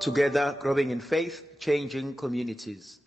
Together, growing in faith, changing communities.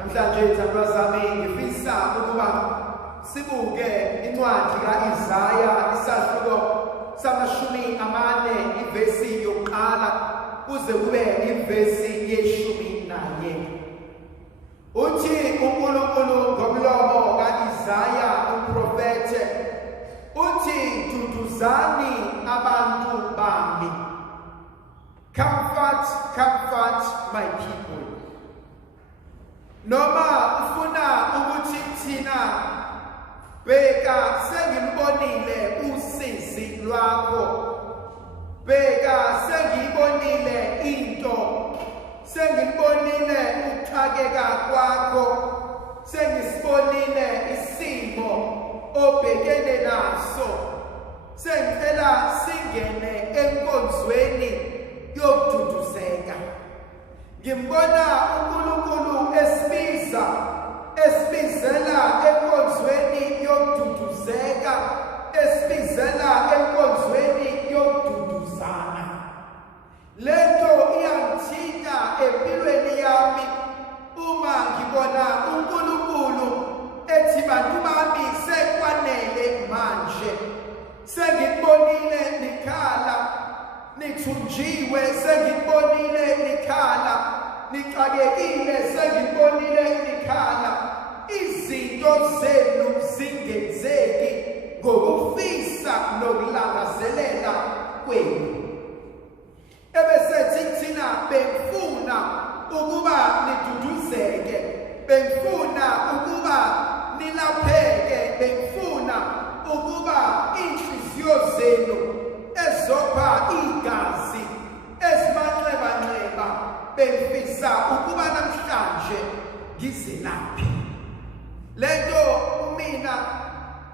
Namhlanje thandazami ngifisa ukuba sibuke incwadi kaIsaya isahluko samashumi amane ivesi yokuqala kuze kube ivesi yeshumi nanye. Uthi uNkulunkulu ngomlomo kaIsaya umprofete uthi duduzani abantu bami. Comfort, comfort my people. Noma ufuna ukuthi thina bheka sengibonile usizi lwakho, bheka sengibonile into, sengibonile ukuthakeka kwakho, sengisibonile isimo obhekene naso, sengicela singene enkonzweni yokududuzeka. Ngimbona uNkulunkulu esibizela enkonzweni yokududuzeka, esibizela enkonzweni yokududuzana. Lento iyangithinta empilweni yami uma ngibona uNkulunkulu ethi bantu bami sekwanele manje. sengibonile nikhala nithunjiwe sengibonile nikhala nixakekile sengibonile nikhala izinto zenu zingenzeki ngokufisa nokulangazelela kwenu ebesethi thina bengifuna ukuba niduduzeke bengifuna ukuba nilapheke bengifuna ukuba inhliziyo zenu ezopha igazi ezimanxeba bengifisa ukuba namhlanje ngizelaphe lento mina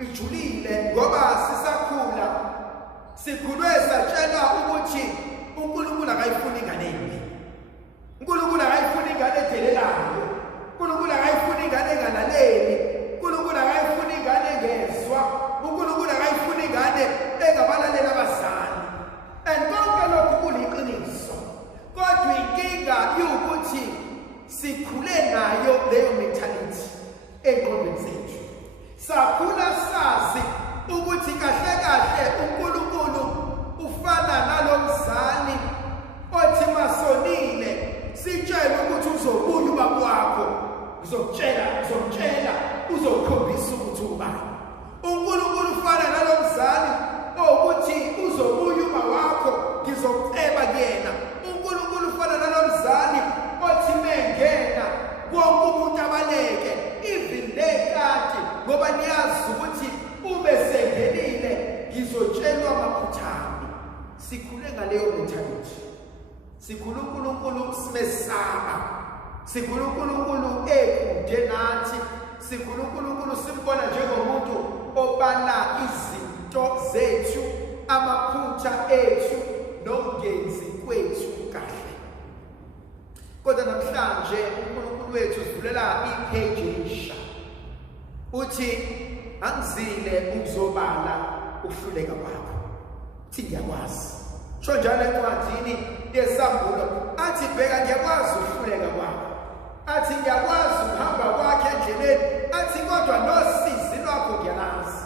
ijulile ngoba sisakhula sikhulwe satshela ukuthi uNkulunkulu akayifuni ingane embi uNkulunkulu akayifuni ingane edelelayo uNkulunkulu akayifuni ingane engalaleli uNkulunkulu akayifuni ingane engezwa uNkulunkulu akayifuni ingane engabalaleli abazali konke lokhu kuliqiniso kodwa inkinga yukuthi sikhule nayo leyo mentality engqondweni zethu sakhula sazi ukuthi kahle kahle uNkulunkulu ufana nalomzali othi masonile sitshela ukuthi uzobuya ubaba wakho uzokutshela uzokukhombisa ukuthi ubani uNkulunkulu ufana nalomzali ukuthi uzobuya uma wakho ngizokuceba kuyena uNkulunkulu ufana nalomzali othi mengena wonke umuntu abaleke even lekati ngoba niyazi ukuthi ube sengenile ngizotshelwa amaphutha sikhule ngaleyo mentality sikhula uNkulunkulu simesaba sikhula uNkulunkulu ekude nathi sikhula uNkulunkulu simbona njengomuntu obala izinto zethu amaphutha ethu nokungenzi kwethu kahle kodwa namhlanje uNkulunkulu wethu usivulela ipage elisha uthi angizile ukuzobala ukuhluleka kwakho uthi ngiyakwazi sho njalo encwadini yesambulo athi bheka ngiyakwazi ukuhluleka kwakho athi ngiyakwazi ukuhamba kwakhe endleleni athi kodwa nosizi lwakho ngiyalazi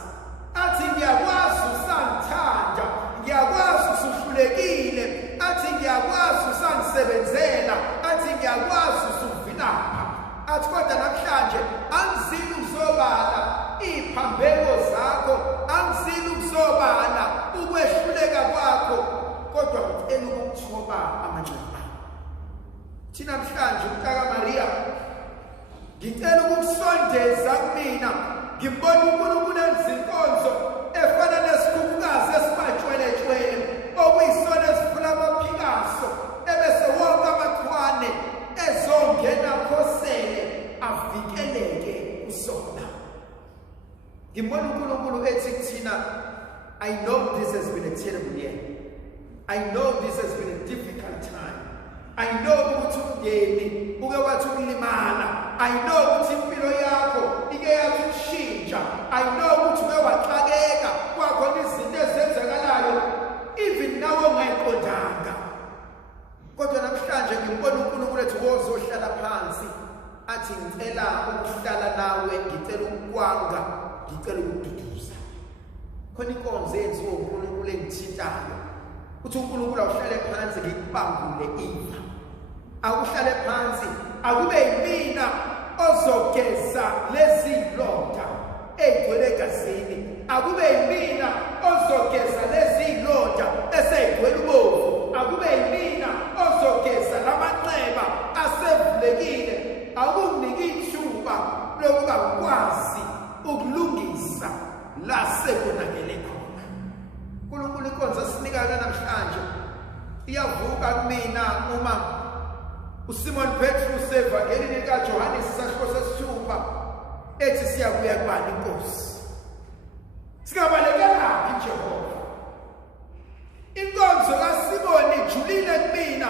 athi ngiyakwazi usangithanda ngiyakwazi usuhlulekile athi ngiyakwazi usangisebenzela athi ngiyakwazi usuvilapha athi kodwa namhlanje angizile ukuzobala iphambeko zakho angizile ukuzobala ukwehluleka kwakho kodwa ngicela ukuthoba amanxeba thina namhlanje uMtaka Maria ngicela ukukusondeza kumina ngimbona uNkulunkulu enzinkonzo efana nesikhukukazi esibajwelejwele okuyisona esifuna amaphikaso ebese wonke amaqhwane ezongena khosele avikeleke kusona ngimbona uNkulunkulu ethi kuthina I know this has been a terrible year I know this has been a difficult time I know ukuthi umndeni uke wathi ukulimala I know ukuthi impilo yakho ike yathi ukushintsha I know ukuthi uke waxakeka kwakhona izinto ezenzakalayo even nawe ungayiqondanga kodwa namhlanje ngimbona uNkulunkulu ethi wozohlala phansi athi ngicela ukuhlala nawe ngicela ukukwanga ngicela ukududuza khona inkonzo yenziwa uNkulunkulu engithintayo uthi uNkulunkulu awuhlale phansi ngikubambule iva akuhlale phansi akube yimina ozogeza lezi londa egcwele egazini akube yimina ozogeza lezi londa esegcwele ubovu akube yimina ozogeza lamanxeba asevulekile akunginiki ithuba lokuba ukwazi ukulungisa la sekonakele khona uNkulunkulu inkonzo sinika namhlanje iyavuka kumina uma uSimon Petrus evangelini likaJohane isahluko sesithupha ethi siyakuya kubani inkosi singabalekela iJehova inkonzo kaSimoni ijulile kumina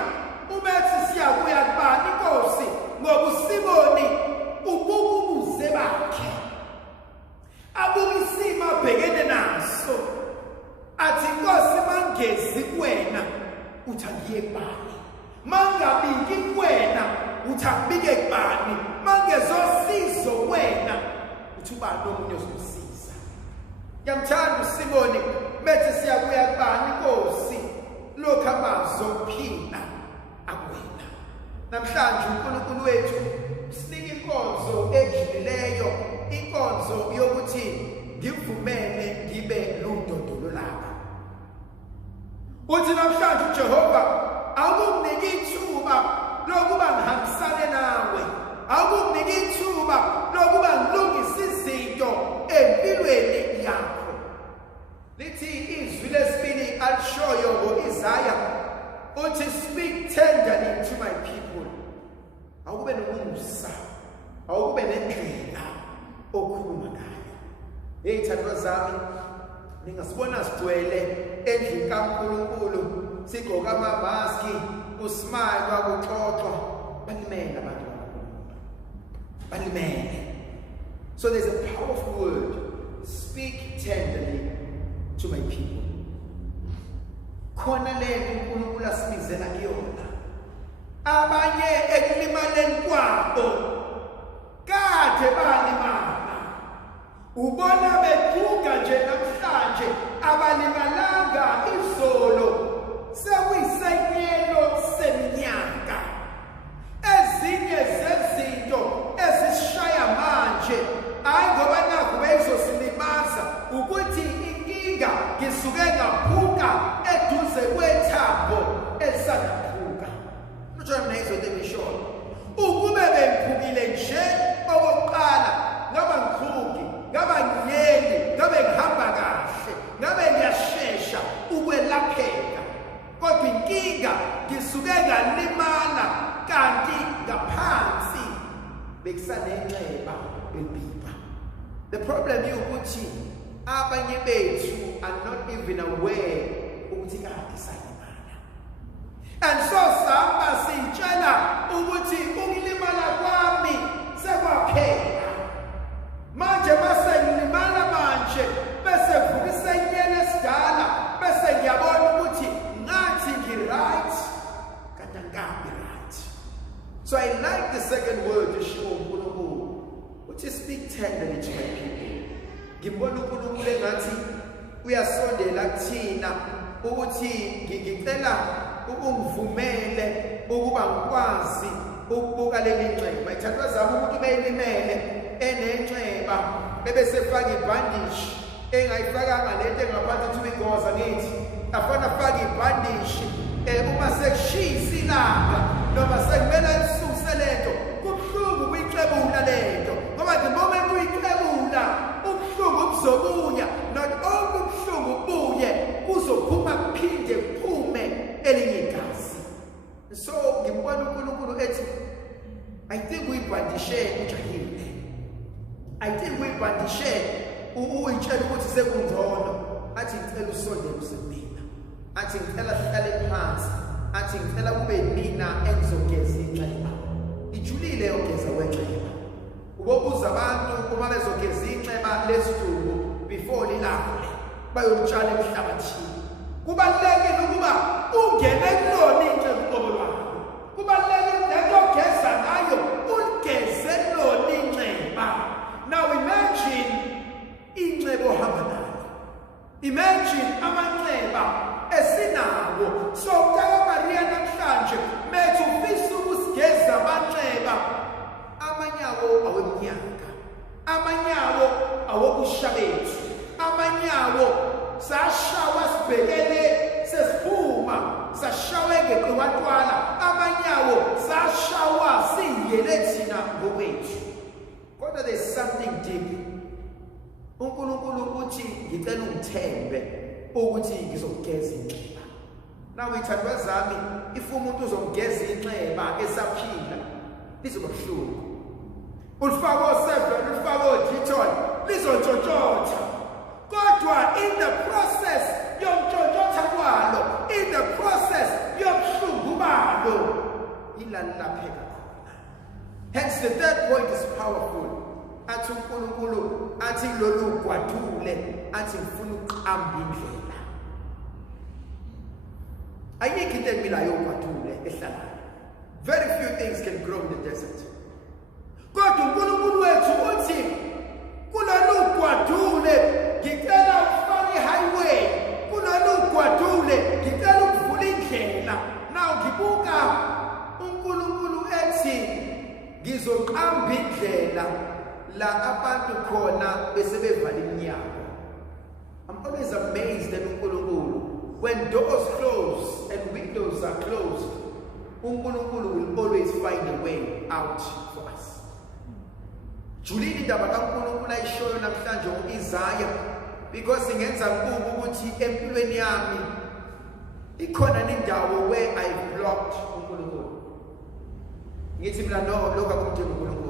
umethi siyakuya kubani inkosi ngoba uSimoni ubukubuze bakhe abukisima abhekene naso athi inkosi mangezi kuwena uthi angiye kubani mangabiki kuwena uthi angibike kubani mangezosizo wena uthi ubani omunye ozomsiza ngiyamthanda uSimoni methi siyabuya kubani Nkosi lokho abazophila akuwena. Namhlanje uNkulunkulu wethu sinika inkonzo ejulileyo, inkonzo yokuthi ngivumele ngibe ludondolo lakho. Uthi namhlanje uJehova awukuniki ithuba lokuba ngihambisane nawe, awukuniki ithuba lokuba ngilungise izinto empilweni yakho. Lithi izwi lesibili alishoyo ngo-Isaya uthi speak tenderly to my people. Awukube nomusa, awukube nendlela okhuluma ngayo. Hey thandwa zami, ningasibona sigcwele endlini kaNkulunkulu sigqoka amamaski, kusimaywa kuxoxwa, balimele abantu balimele. So there's a powerful word, speak tenderly to my people. Khona lento uNkulunkulu asibizela kuyona. Abanye ekulimaleni kwabo kade balimala. Ubona bethuka nje namhlanje abalimalanga izolo sekuyisenyelo seminyaka. Ezinye zezinto ezishaya manje hayi ngoba nakho bezosilimaza ukuthi inkinga ngisuke ngaphuka eduze kwethambo elisandaphuka. Manje mina izothi ngisho ukube bengiphukile nje okokuqala ngaba ngikhuki, ngaba ngiyeli, ngabe ngihamba kahle, ngabe ngiyashesha ukwelapheka. Kodwa inkinga ngisuke ngalimala kanti ngaphansi bekusanenxeba elibhibha. The problem ukuthi abanye bethu are not even aware ukuthi kade salimala. And so samba sitshela ukuthi ukulimala kwami sekwaphela. Manje base ngilimala manje bese vukisa inyele esidala bese ngiyabona ukuthi ngathi ngi-right kanti angabi right. So I like the second word eshiwo uNkulunkulu uthi speak tenderly to my people. Ngimbona uNkulunkulu engathi uyasondela kuthina ukuthi ngicela ungivumele ukuba ngikwazi ukubuka leli nxeba. Ithathwa zami ukuthi beyilimele enenxeba bebese faka ibhandishi engayifakanga lento engaphansi kuthi ingoza ngithi afana faka ibhandishi uma sekushisa ilanga noma sekumele lisuse lento kubuhlungu kuyixebula lento ngoba the moment uyixebula ubuhlungu buzobuya, not only ubuhlungu buye kuzophuma kuphinde kuphume elinye igazi. So ngibona uNkulunkulu ethi I think uyibhandishe ujahile. I think uyibhandishe uyitshela ukuthi sekungcono. Athi ngicela usondele usemina. Athi ngicela sihlale phansi. Athi ngicela kube yimina engizogeza inxeba. Ijulile yogeza wenxeba. Ubobuza abantu uma bezogeza inxeba lesidumo before lilale bayolitshala emhlabathini. Kubalulekile ukuba ungene kulona inxeba uqobo lwakho. Kubalulekile lento ogeza ngayo uligeze lona inxeba. Now imagine inxeba ohamba nayo. Imagine amanxeba esinawo. So uTata Maria namhlanje methu ufisa ukusigeza amanxeba. Amanyawo aweminyaka. Amanyawo awobusha bethu. Amanyawo sashawa sibhekele sesiphuma sashawe ngeqhiwatwala. Amanyawo sashawa siyele thina ngokwethu. Kodwa there's something deep. uNkulunkulu uthi ngicela ungithembe ukuthi ngizokugeza inxeba. Nawe ithandwa zami, if umuntu uzomgeza inxeba esaphila lizoba buhlungu. Ulifaka o7, ulifaka o-Dettol lizontshontsha. Kodwa in the process yomntshontsha kwalo, in the process yobuhlungu balo ilalapheka khona. Hence the third point is powerful. Athi uNkulunkulu athi lolu gwadule athi ngifuna ukuqamba indlela. Ayikho into emilayo ugwadule ehlala. Very few things can grow in the desert. Kodwa uNkulunkulu wethu uthi kulolu gwadule ngicela ufake highway bona besebevala iminyango. I'm always amazed at uNkulunkulu. When doors close and windows are closed, uNkulunkulu will always find a way out for us. Julile indaba kaNkulunkulu ayishoyo namhlanje uIsaya, because ingenza kubo ukuthi empilweni yami ikhona indawo where I blocked uNkulunkulu. Ngithi mina no, lokho akudingi uNkulunkulu.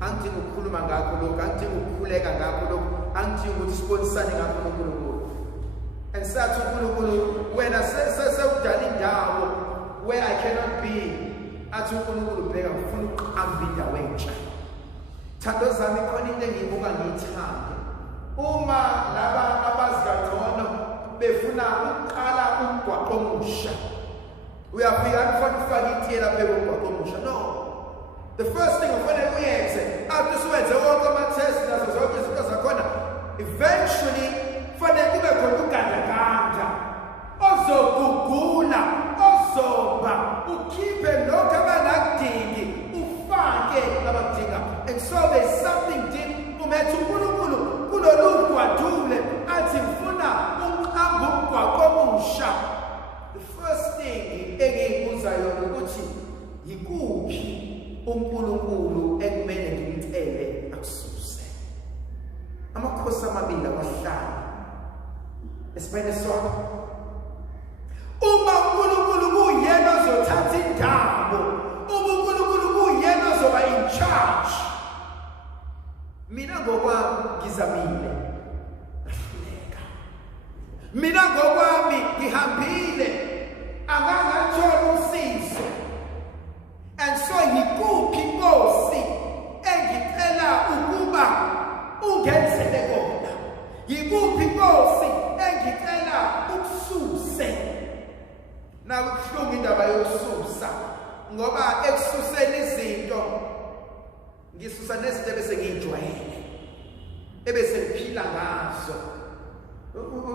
Angidingi ukukhuluma ngakho lokho, angidingi ukukhuleka ngakho lokho, angidingi ukuthi sibonisane ngakho uNkulunkulu. And sathi uNkulunkulu wena sesewudala indawo where I cannot be, athi uNkulunkulu bheka ngifuna ukuqamba indawo entsha. Thando zami khona into engiyibuka ngiyithanda. Uma laba abazi kangcono befuna ukuqala umgwaqo omusha, uyafika kufanele ufake itiye lapha kumgwaqo omusha. No. The first thing ufanele uyenze after uwenze wonke ama-test nazo zonke izinto zakhona, eventually kufanele kube khona ugandaganda ozogugula, ozomba, ukhiphe lokho abangakudingi, ufake abakudinga. And so there's something deep. Umethu uNkulunkulu kulolu gwadule athi ngifuna ukuqamba umgwaqo omusha. The first thing engiyibuza yona ukuthi yikuphi uNkulunkulu ekumele ngimcele akususe. Amakhosi amabili abahlali esibene sona. Uma uNkulunkulu kuyena ozothatha indawo, uNkulunkulu kuyena ozoba in charge, mina ngokwami ngizamile ngahluleka. Mina ngokwami ngihambile angangathola usizo. And so yikuphi inkosi engicela ukuba ungenzele kona? Yikuphi inkosi engicela ukususe? Nawe kuhlungu indaba yokususa, ngoba ekususeni izinto ngisusa nezinto ebese ngijwayele, ebese ngiphila ngazo.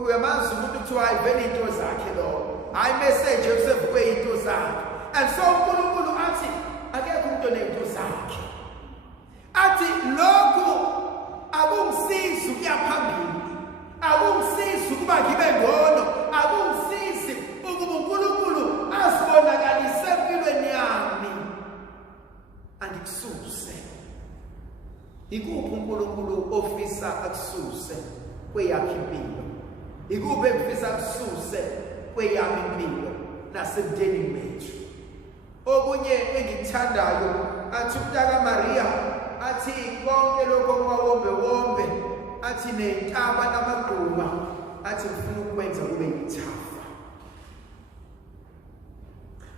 Uyamazi umuntu kuthiwa ayivele into zakhe lo, hayi message usevuke into zakhe. And so uNkulunkulu athi akekho umuntu onento zakhe, athi lokhu akungisizi ukuya phambili, akungisizi ukuba ngibe ngcono, akungisizi ukuba uNkulunkulu asibonakalise empilweni yami, angikususe. Ikuphi uNkulunkulu ofisa akususe kweyakhe impilo? Ikuphi efisa akususe kweyami impilo nasemndenini wethu? Okunye engikuthandayo athi uMntaka Maria athi konke lokho kwawombe athi nentaba namagquba athi ngifuna ukwenza kube yithafa.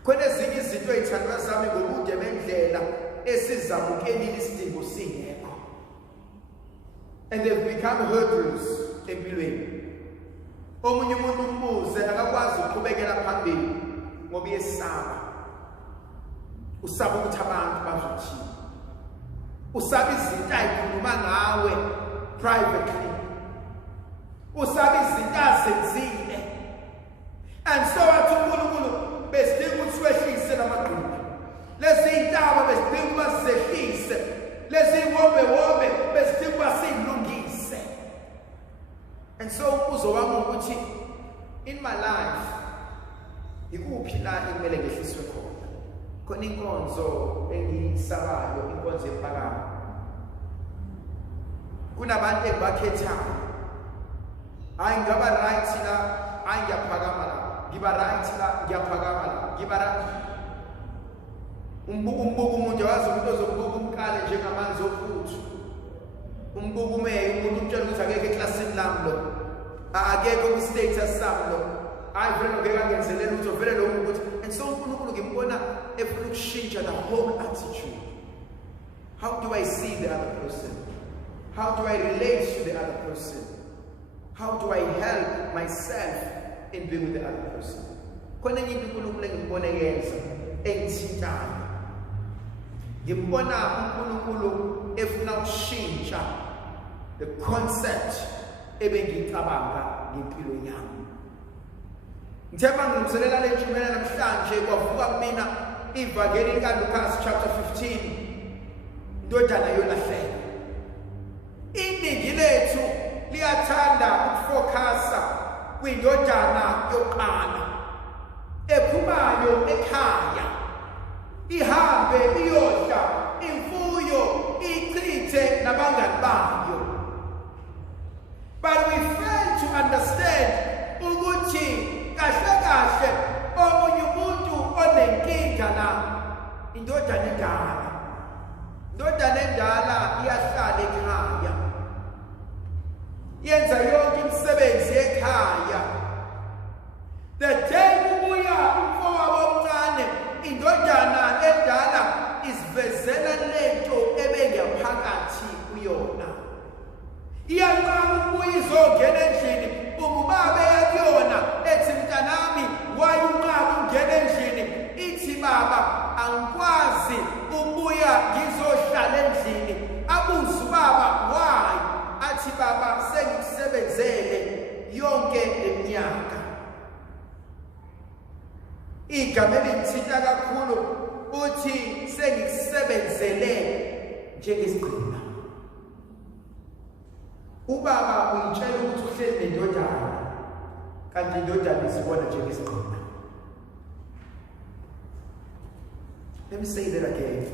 Khona ezinye izinto ezithandwa zami ngobude bendlela esizamukelile isidingo singekho, and they've become hurdles empilweni. Omunye umuntu umbuze akakwazi ukuqhubekela phambili ngoba yesaba. Usaba ukuthi abantu bazothini, usaba izinto ayikhuluma ngawe privately, usaba izinto azenzile. And so athi uNkulunkulu besidinga ukuthi wehlise lamagquba, lezi ntaba besidinga ukuba sizehlise, lezi wombe besidinga ukuba silungise. And so umbuzo wami ukuthi in my life ikuphi la ekumele ngehliswe khona? Khona inkonzo engiyisabayo, inkonzo ephakama. Kunabantu engibakhethayo, hayi ngaba right la, hayi ngiyaphakama la, ngiba right la, ngiyaphakama la, ngiba right. Umbuko umuntu wazi umuntu ozobuka umkale njengamanzi ophuthu. Umbuko umeyi umuntu umtshela ukuthi akekho eklasini lami lo, akekho ku-status sami lo, hayi vele ngeke angenzelele ukuthi vele lo ukuthi. And so uNkulunkulu ngimbona efuna ukushintsha the whole attitude. How do I see the other person? How do I relate to the other person? How do I help myself in being with the other person? Khona enye into uNkulunkulu engimbona yenza engithintayo. Ngimbona uNkulunkulu efuna ukushintsha the concept ebengicabanga ngempilo yami. Ngithemba ngilungiselela le ntshumayelo namhlanje kwavuka kumina ivangeli kaLukas chapter 15, indodana yolahleko. iningi lethu liyathanda ukufocusa kwindodana yokuqala ephumayo ekhaya ihambe iyodla imfuyo ichithe nabangani bayo. But we fail to understand ukuthi kahle kahle omunye umuntu onenkinga la indodana endala. Indodana endala iyahlala ekhaya, yenza yonke imisebenzi ekhaya. The day kubuya umfowabo omncane, indodana endala isivezela lento ebengaphakathi kuyona. Iyanqaba ukubuya izongena endlini, ubaba yakuyona ethi mntanami wayunqaba ungena endlini, ithi baba angikwazi ukubuya ngizohlala endlini. Abuze ubaba why, athi baba sengikusebenzele yonke leminyaka. Igama elithinta kakhulu uthi sengikusebenzele njengesigqila. Ubaba uyitshela ukuthi uhleli nendodana, kanti indodana izibona njengesigqila. Let me say that again.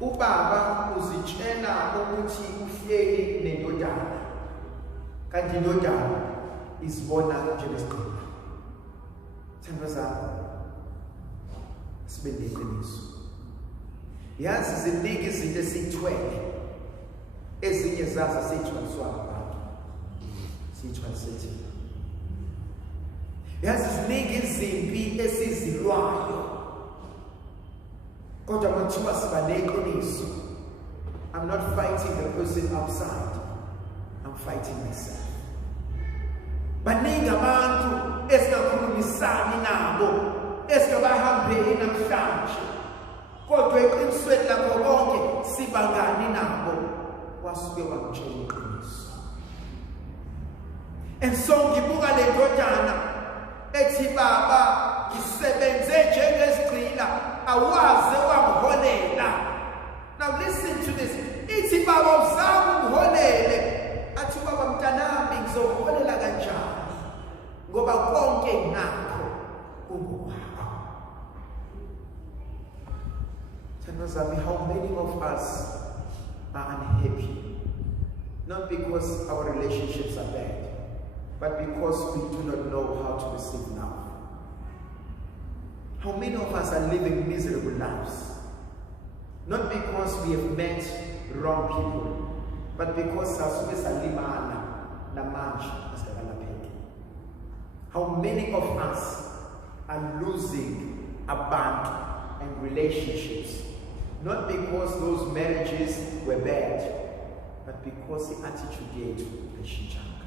Ubaba uzitshela ukuthi uhleli nendodana, kanti indodana izibona njengesigqila. Themba zami, sibe neqiniso. Yazi ziningi izinto esithwele, ezinye zazo sithwaliswa abantu, sithwalisethe. Yazi ziningi izimpi esizilwayo, kodwa kuthiwa siba neqiniso. I'm not fighting the person outside, I'm fighting myself. Baningi abantu esingakhulumisani nabo, esingabahambeli namhlanje, kodwa eqinisweni lakho konke sibangani nabo, wasuke wamtshela iqiniso. And so ngibuka le ndodana ethi baba ngisebenze njengesigqila, awaze wangiholela. Now listen to this. Ithi baba uzama ungiholele, athi baba mntanami ngizokuholela kanjani ngoba konke nakho kungowakho. How many of us are unhappy? Not because our relationships are bad, but because we do not know how to receive love. How many of us are living miserable lives? Not because we have met wrong people, but because sasuke salimala namanje asingalapheki. How many of us are losing abantu and relationships, not because those marriages were bad, but because the attitude yethu ayishintshanga.